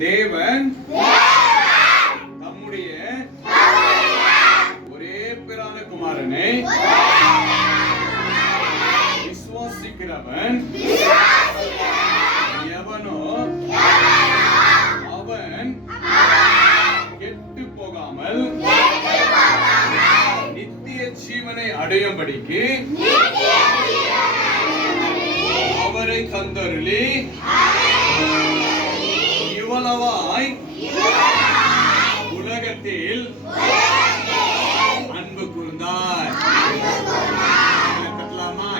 தேவன் தம்முடைய ஒரே பேரான குமாரனை விசுவாசிக்கிறவன் எவனோ அவன் கெட்டு போகாமல் நித்திய ஜீவனை அடையும்படிக்கு அவரை தந்தருளி இவ்வளவாய் உலகத்தில் அன்பு கூர்ந்தார். கட்டலாமா?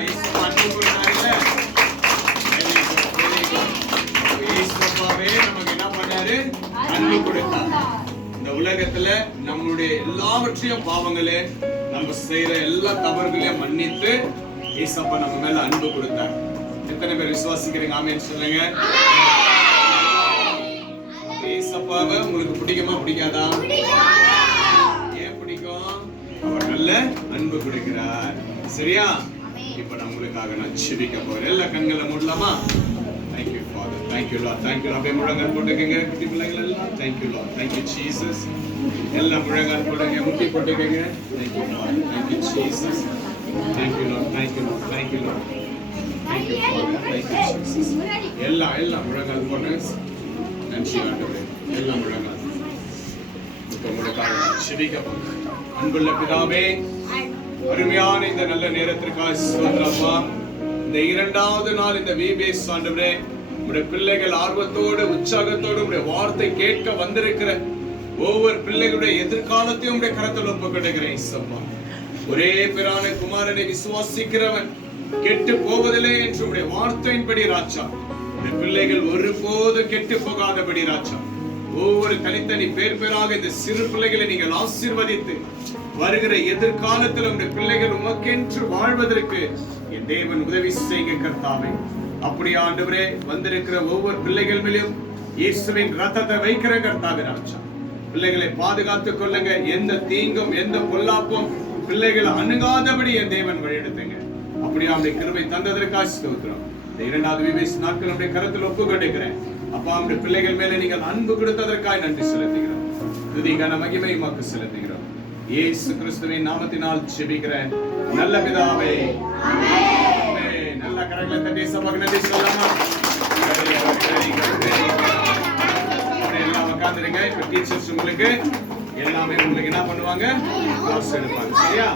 அன்பு கூர்ந்தார்ல. நமக்கு என்ன பண்ணாரு? அன்பு கொடுத்தார். இந்த உலகத்துல நம்மளுடைய எல்லாவற்றையும் பாவங்களே, நம்ம செய்யற எல்லா தவறுகளையும் மன்னித்து ஏசப்பா நம்ம மேல அன்பு கொடுத்தார். எத்தனை பேர் விசுவாசிக்கிறீங்க? ஆமென் சொல்லுங்க. ஏசப்பாவை உங்களுக்கு பிடிக்குமா பிடிக்காதா? ஏன் பிடிக்கும்? அவர் நல்ல அன்பு கொடுக்கிறார். சரியா? இப்ப நான் உங்களுக்காக நான் ஜெபிக்க போறேன். எல்லா கண்களை மூடலாமா? Thank you Father, thank you Lord, thank you Lord. அப்படியே முழங்கால் போட்டுக்கங்க குட்டி பிள்ளைகள் எல்லாம். Thank you Lord, thank you Jesus. எல்லாம் முழங்கால் போடுங்க, முட்டி போட்டுக்கங்க. Thank you Lord, thank you Jesus. Thank you Lord, thank you Lord, thank you Lord. Thank you Father, thank you Jesus. எல்லாம் முழங்கால் போடுங்க. நன்றி ஆண்டவரே. எல்லாம் முழங்கால் இப்ப உங்களுக்காக ஜெபிக்க போறேன். அன்புள்ள பிதாவே, அருமையான இந்த நல்ல நேரத்திற்காக ஸ்தோத்திரப்பா. இந்த இரண்டாவது நாள் இந்த விபிஎஸ் ஆண்டவரே, உங்களுடைய பிள்ளைகள் ஆர்வத்தோடு உற்சாகத்தோடு உங்களுடைய வார்த்தை கேட்க வந்திருக்கிற ஒவ்வொரு பிள்ளைகளுடைய எதிர்காலத்தையும் உங்களுடைய கரத்தில் ஒப்புக்கொடுக்கிறேன். இயேசுவா, ஒரே பேரான குமாரனை விசுவாசிக்கிறவன் கெட்டு போவதில்லை என்று உங்களுடைய வார்த்தையின்படி ராஜா, இந்த பிள்ளைகள் ஒருபோதும் கெட்டு போகாதபடி ராஜா, ஒவ்வொரு தனித்தனி பேராக இந்த சிறு பிள்ளைகளை நீங்கள் ஆசீர்வதித்து வருகிற எதிர்காலத்தில் உங்களுடைய பிள்ளைகள் உமக்கென்று வாழ்வதற்கு என் தேவன் உதவி செய்யுங்க கர்த்தாவே. அப்படி ஆண்டவரே, வந்திருக்கிற ஒவ்வொரு பிள்ளைகள் மேலும் இயேசுவின் ரத்தத்தை வைக்கிற கர்த்தாவே ராஜா, பிள்ளைகளை பாதுகாத்துக் கொள்ளுங்க. எந்த தீங்கும் எந்த பொல்லாப்பும் பிள்ளைகளை அணுகாதபடி என் தேவன் வழிநடத்துங்க. அப்படியே அவருடைய கிருபை தந்ததற்காக ஸ்தோத்திரம். இந்த இரண்டாவது விபிஎஸ் நாட்கள் நம்முடைய கரத்தில் ஒப்புக்கொடுக்கிறேன். அப்பா, நம்முடைய பிள்ளைகள் மேல நீங்கள் அன்பு கொடுத்ததற்காக நன்றி செலுத்துகிறோம். துதிக்கான மகிமை உமக்கு செலுத்துகிறோம். இயேசு கிறிஸ்துவின் நாமத்தினால் ஜெபிக்கிறேன் நல்ல பிதாவே, ஆமென். நல்ல கரங்களை தட்டி சபைக்கு நன்றி சொல்லலாமா? எல்லாம் உட்கார்ந்துருங்க. இப்ப டீச்சர்ஸ் உங்களுக்கு எல்லாமே உங்களுக்கு என்ன பண்ணுவாங்க? கிளாஸ் எடுப்பாங்க. சரியா?